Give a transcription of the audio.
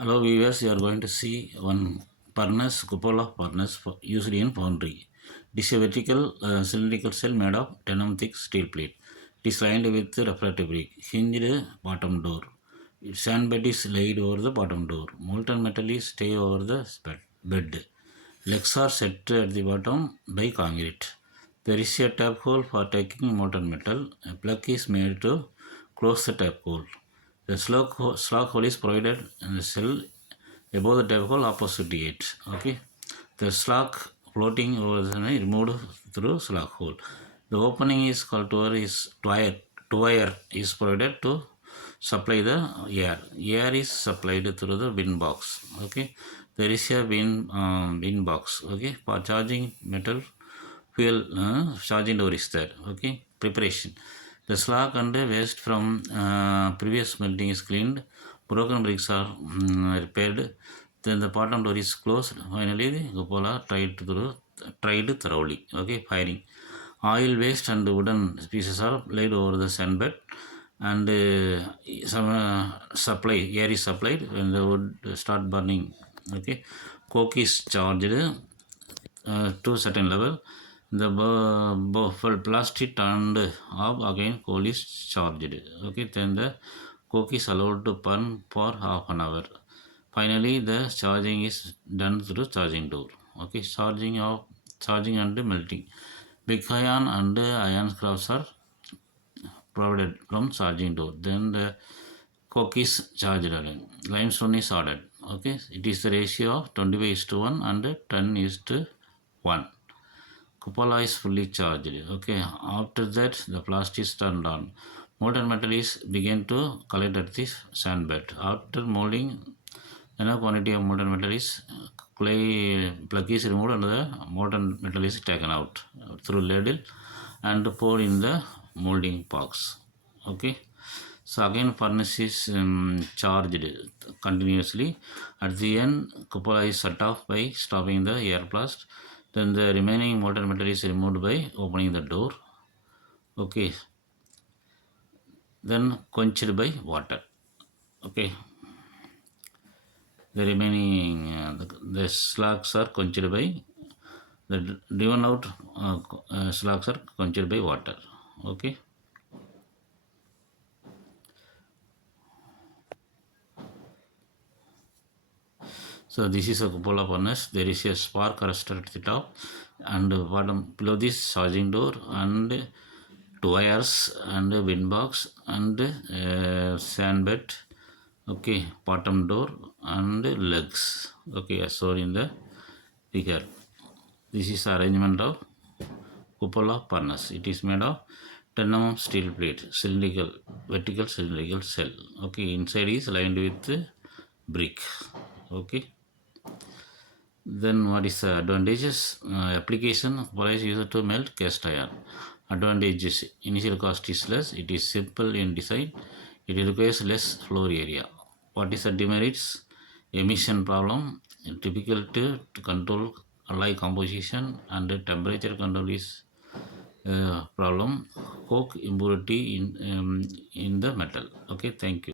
Hello viewers, you are going to see one furnace, cupola furnace used in foundry. It is a vertical cylindrical cell made of 10 thick steel plate. It is lined with refractory brick, hinged bottom door. Sandbed is laid over the bottom door. Molten metal is stay over the bed. Legs are set at the bottom by concrete. There is a tap hole for taking molten metal. A plug is made to close the tap hole. The slug hole is provided in the cell above the tap hole opposite to it. Okay. The slug floating over the removed through slug hole. The opening is called twire is provided to supply the air. Air is supplied through the wind box. Okay. There is a wind box. Okay. For charging metal fuel charging door is there. Okay. Preparation. The slag and waste from previous melting is cleaned. Broken bricks are repaired. Then the bottom door is closed. Finally, the cupola tried thoroughly. Okay, firing. Oil waste and wooden pieces are laid over the sandbed, and some air is supplied when the wood start burning. Okay, coke is charged to certain level. The plastic turned off again, coal is charged. Okay, then the coke is allowed to burn for half an hour. Finally, the charging is done through charging door. Okay, charging and melting. Big iron and iron scraps are provided from charging door. Then the coke is charged again. Limestone is added. Okay, it is the ratio of 25:1 and 10:1. Cupola is fully charged. Okay, after that the plastic is turned on. Molten metal is begin to collect at the sandbed. After molding, enough quantity of molten metal is clay plug is removed and the molten metal is taken out through ladle and poured in the molding box. Okay. So again furnace is charged continuously. At the end, cupola is shut off by stopping the air blast. Then the remaining molten metal is removed by opening the door. Okay. Then quenched by water. Okay. The remaining the slugs are quenched by the driven out slugs are quenched by water. Okay. So this is a cupola furnace. There is a spark arrestor at the top and bottom below this charging door and two wires and a wind box and sandbed. Okay, bottom door and legs. Okay, as shown in the figure. This is arrangement of cupola furnace. It is made of 10 mm steel plate, vertical cylindrical cell. Okay, inside is lined with brick. Okay. Then what is the advantages? Application cupola is used to melt cast iron. Advantages: initial cost is less. It is simple in design. It requires less floor area. What is the demerits? Emission problem. Difficult to control alloy composition and temperature control is problem. Coke impurity in the metal. Okay, thank you.